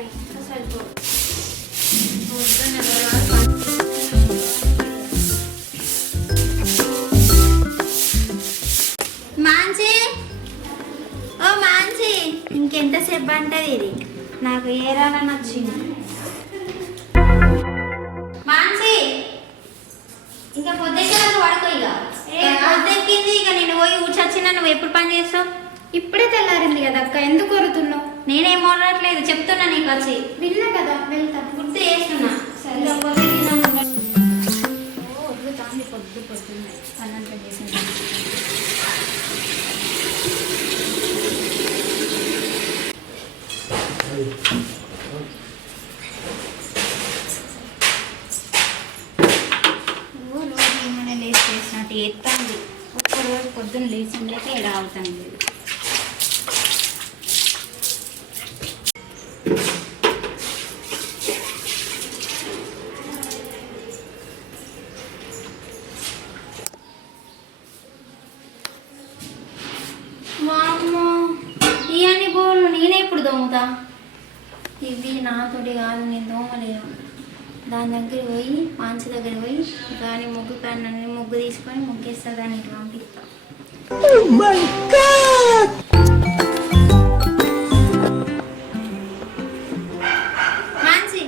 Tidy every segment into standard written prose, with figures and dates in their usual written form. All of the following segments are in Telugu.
కానీ ఇంకా సరిపో మాంచి ఓ మాంచి ఇంకెంతసేపు అంటది ఇది నాకు ఏ రానా నచ్చింది మాంచి ఇంకా పొద్దుకి పడుకో ఇక పొద్దెక్కింది ఇక నేను పోయి ఊచొచ్చినా నువ్వు ఎప్పుడు పని చేస్తావు ఇప్పుడే తెల్లారింది కదా అక్క ఎందుకు కొరుతున్నావు నేనేం ఓడట్లేదు చెప్తున్నా నీకు వచ్చి విన్నా కదా వెళ్తా గుర్తు చేస్తున్నా సరే వద్దుతాంది పొద్దున్నాయి పన్నంతా చేసింది ఏమైనా లేచి చేసినట్టు ఎత్తాంది ఒక్కరోజు పొద్దున్న లేచిందాక ఎడ అవుతాను లేదు ఇవన్నీ బోళ్ళు నేనే ఇప్పుడు దోముతా ఇవి నాతోటి కాదు నేను దోమలేను దాని దగ్గర పోయి మాంచి దగ్గర పోయి దాని ముగ్గు కన్నా ముగ్గు తీసుకొని ముగ్గేస్తా దాన్ని ఇటు పంపిస్తా మాంచి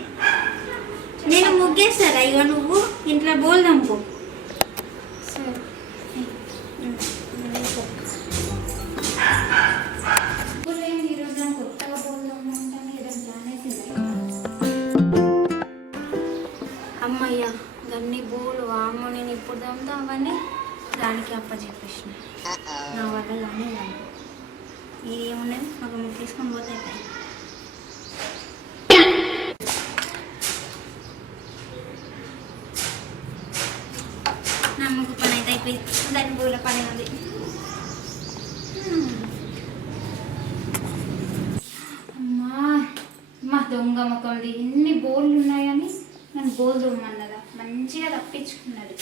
నేను ముగ్గేస్తారా ఇక నువ్వు ఇంట్లో బోల్ దంపు సరే అమ్మయ్యా దాన్ని బోలు అమ్మ నేను ఇప్పుడు దమ్ముతా అవన్నీ దానికి అప్పచెప్పేసిన నా వల్ల కానీ ఇది ఏమున్నది మాకు మీరు తీసుకొని పోతే నా ముగ్గు పని అయితే అయిపోయింది దాని బోల పని ఉంది అమ్మా దొంగ మొక్కది ఎన్ని బోళ్ళు ఉన్నాయని నన్ను బోల్ దోమన్నదా మంచిగా తప్పించుకున్నది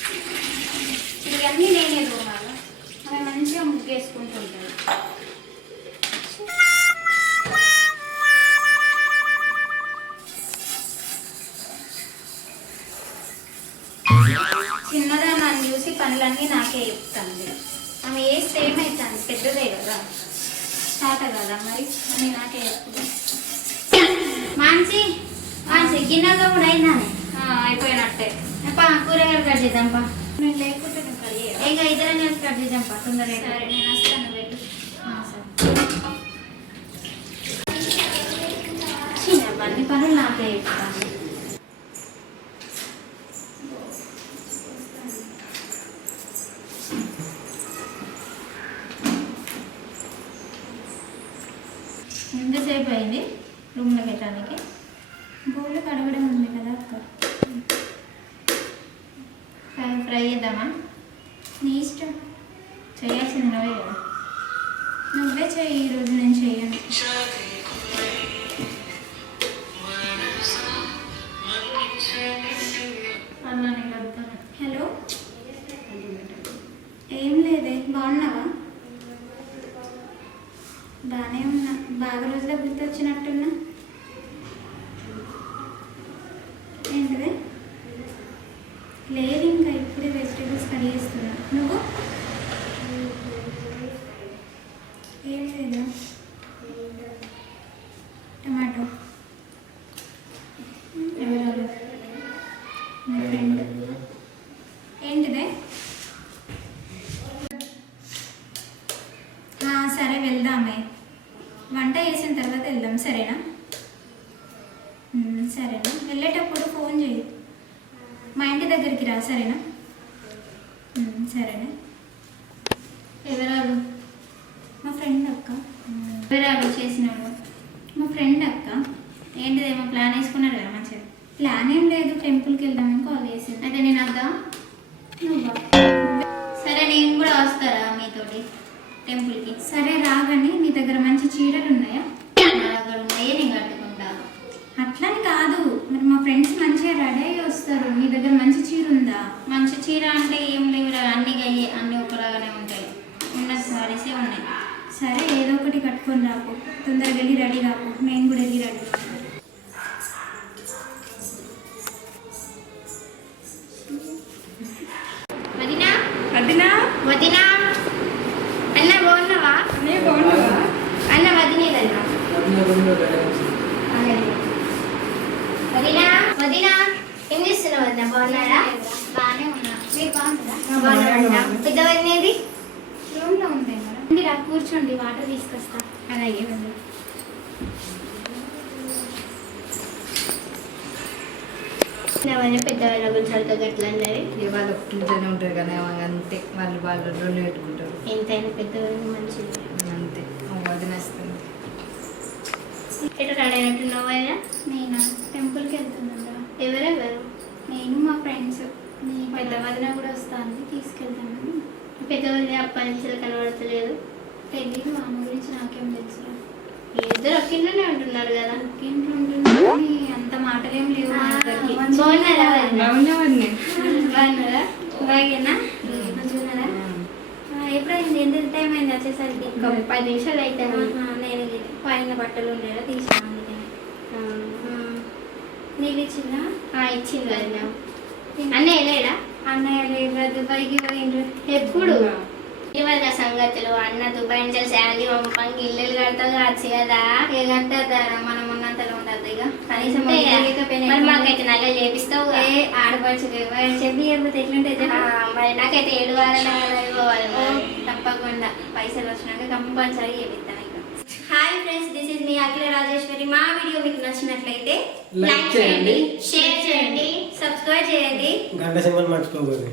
ఇవన్నీ నేనే దోమాలా ఆమె మంచిగా ముగ్గేసుకుంటుంటుంది చిన్నదా నన్ను చూసి పనులన్నీ నాకే చెప్తాంది ఆమె వేస్తే ఏమవుతుంది పెద్దదే కదా స్టార్ట్ కదా మరి అని నాకే చెప్తుంది మాన్సి మాన్సి గిన్నెలో కూడా అయినా అయిపోయినట్టే కూరగాయలు కట్ చేద్దాంపా నేను లేకుంటే నువ్వు కట్ చేయాలి ఇంకా ఇద్దరం కలిసి కట్ చేద్దాంపా తొందరగా సరే నేను వస్తాను పెట్టు సరే అన్ని పనులు నాకే చెప్తాను ఎంతసేపు అయింది రూమ్లో పెట్టడానికి బోళ్ళు కడగడం ఉంది కదా అక్క ఫ్రై చేద్దామా నీ ఇష్టం చేయాల్సింది నువ్వే కదా నువ్వే చెయ్యి ఈరోజు నేను చెయ్యను అన్నా నేను అడుగుతాను హలో ఏం లేదే బాగున్నావా బాగానే ఉన్నా బాగా రోజుల గుర్తు వచ్చినట్టున్నా ఏంటిదే లేదు ఇంకా ఇప్పుడే వెజిటేబుల్స్ కట్ చేస్తున్నా నువ్వు ఏం లేదా టమాటో ఎవరు మా ఫ్రెండ్ ఏంటిదే సరే వెళ్దామే వంట చేసిన తర్వాత వెళ్దాం సరేనా సరేనా వెళ్ళేటప్పుడు ఫోన్ చేయి మా ఇంటి దగ్గరికి రా సరేనా సరేనా ఎవరాలు మా ఫ్రెండ్ అక్క ఎవరాలు చేసినాడు మా ఫ్రెండ్ అక్క ఏంటిదేమో ప్లాన్ వేసుకున్నారు కదా మంచిగా ప్లాన్ ఏం లేదు టెంపుల్కి వెళ్దామని కాల్ చేసింది అయితే నేను అద్దా నువ్వా సరే నేను కూడా వస్తారా మీతోటి టెంపుల్కి సరే రాగానే నీ దగ్గర మంచి చీరలు ఉన్నాయా నా దగ్గర ఉన్నాయే నేను కట్టుకుంటా అట్లని కాదు మరి మా ఫ్రెండ్స్ మంచిగా రెడీ అయ్యి వస్తారు నీ దగ్గర మంచి చీర ఉందా మంచి చీర అంటే ఏం లేవు అన్ని ఒకలాగానే ఉంటాయి ఉన్న సారీసే ఉన్నాయి సరే ఏదో ఒకటి కట్టుకొని రాకు తొందరగా వెళ్ళి రెడీ కాకు నేను కూడా వెళ్ళి రెడీ వదినా ఏం చేస్తున్నావు వదినా? బాగున్నారా? బాగానే ఉన్నా. మీరు బాగుంటుందా? బాగున్నారా? పెద్ద వదినేది రూమ్లో ఉంది మేడం. మీరు కూర్చోండి, వాటర్ తీసుకొస్తా. అలాగే మేడం. పెద్ద వాళ్ళ గురించి అడుగుతా ఎట్లా అన్నది. వాళ్ళు ఇంట్లోనే ఉంటారు కానీ అంతే, వాళ్ళు రెండు పెట్టుకుంటారు ఎంతైనా పెద్ద వదిన మంచిది. అంతే. వదిన వస్తుంది. ఎట్లా రెడీ అయినట్టున్నావు వదినా? నేను టెంపుల్కి వెళ్తున్నాను. ఎవరెవరు? నేను మా ఫ్రెండ్స్, మీ పెద్ద వదిన కూడా వస్తాను, తీసుకెళ్తాను. పెద్ద వదిన అప్పటి నుంచి కనబడతలేదు. తెలీదు, ఆమె గురించి నాకేం తెలుసు. ఇద్దరు ఒక ఇంట్లోనే ఉంటున్నారు కదా. ఇంట్లో ఉంటున్నాను కానీ అంత మాటలేం లేవు మా ఇద్దరికి. బాగున్నారా వదినా? బాగున్నారా? బాగేనా? మంచిగున్నారా? ఎప్పుడైంది? ఎంత టైం అయింది వచ్చేసరికి? ఒక 10 నిమిషాలు అయితే నేను పైన బట్టలు ఉండేలా తీసాను అందుకని. నీళ్ళు ఇచ్చిందా? ఇచ్చింది వదినా. అన్నయ్య లేడా? అన్నయ్య లేదు, దుబాయ్కి పోయిండ్రు. ఎప్పుడు? ఇవాళ సంగతులు అన్న దుబాయ్ నుంచి శాలరీ పంపంగి ఇల్లు కడతావు కావచ్చు కదా. ఏ కట్టేద్దారా, మనం ఉన్నంతలో ఉండద్దు ఇక. కనీసం అంతే కదా. లేకపోయినా మరి మాకైతే నగలు చేపిస్తావు కదా. ఆడపడుచు చెప్పి చెప్పితే ఎట్లుంటే మరి నాకైతే 7 వారాలు పోవాలి. తప్పకుండా పైసలు వచ్చినాక కంపల్సరీ చేపిస్తాను ఇక. హాయ్ ఫ్రెండ్స్, దిస్ ఇస్ మీ అఖిల రాజేశ్వరి. మా వీడియో మీకు నచ్చినట్లయితే Like చేయండి, షేర్ చేయండి, సబ్స్క్రైబ్ చేయండి. గంట సింబల్ మర్చిపోకూడదు.